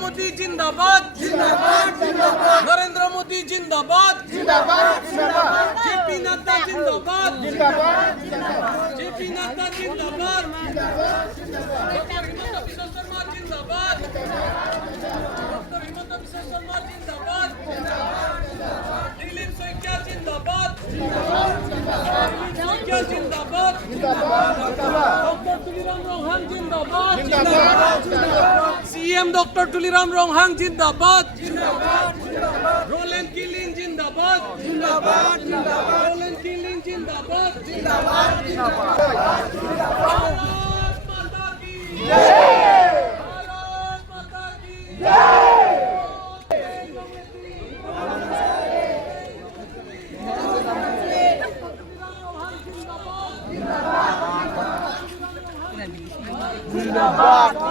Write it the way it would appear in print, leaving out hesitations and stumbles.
मोदी जिंदाबाद नरेंद्र मोदी जिंदाबाद जेपी नड्डा जिंदाबाद जेपी नड्डा जिंदाबाद डॉक्टर हिमंत बिश्व शर्मा जिंदाबाद डॉक्टर हिमंत बिश्व शर्मा जिंदाबाद दिलीप सैकिया जिंदाबाद जिंदाबाद डॉक्टर तुलीराम रोहन जिंदाबाद सीएम डॉक्टर तुलीराम रोहन जिंदाबाद रोलैंड किलिंग जिंदाबाद रोलैंड किलिंग जिंदाबाद भारत माता की भारत माता की जिंदाबाद